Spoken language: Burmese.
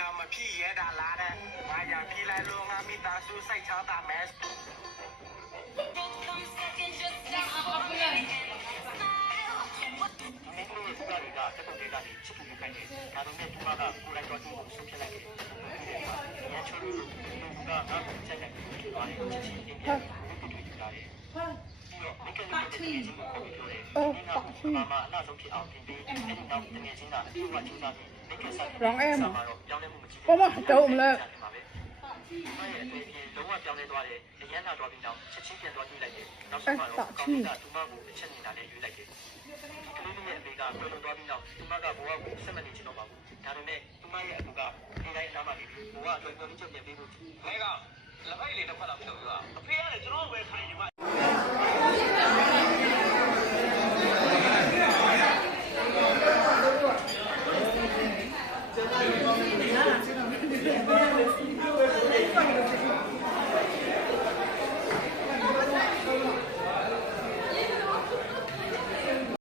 อย่ามาพี่แย่ดาราได้มาอย่าพี่ไล่ลงมามีตาสู้ใส่เช้าตาแมสမင်းတို့ကတက်တော့ဒေတာတွေချစ်ဖို့ခိုင်းတယ်ဒါပေမဲ့သူမကကိုယ်လိုက်တော့သူ့ကိုဆုဖြစ်လိုက်တယ်။ညချိုးလို့သူကငါ့ကိုချက်လိုက်ပြီးသွားတယ်ချစ်ချင်းချင်းပြန်ပြီးတွေ့ကြတယ်။ပြီးတော့မိခင်တို့ရဲ့ချင်းကိုခေါ်ပြီးပြောတယ်။ဒီကမမအနောက်ဆုံးဖြစ်အောင်တင်ပြီးအဲဒီနောက်တကယ်ချင်းကသူ့ကကျူးတာမိခင်ဆက်တော့ပြောင်းလဲမှုမကြည့်ဘူး။ဘာမှတော့မလဲ။မရဲ့အတွေ့အကြုံလုံးဝပြောင်းလဲသွားတယ်။အရန်လာတော့ပြီးတော့ချက်ချင်းပြန်သွားကြည့်လိုက်တယ်။နောက်ဆုံးမှတော့ကောင်းကသူမကိုချက်နေတာနဲ့ရွေးလိုက်တယ်။ကလေးရဲ့အမေကပြောလို့သွားပြီးတော့သူမကဘဝကိုဆက်မနေချင်တော့ပါဘူး။ဒါပေမဲ့သူမရဲ့အကူကဒီတိုင်းအနားမှာနေပြီးဘဝအတွက်ပြောင်းချက်ပြန်ပေးဖို့ခဲကလက်ဖိုက်လေးတစ်ဖက်လောက်ပြောပြီးတော့အဖေကလည်းကျွန်တော်ပဲခိုင်းနေ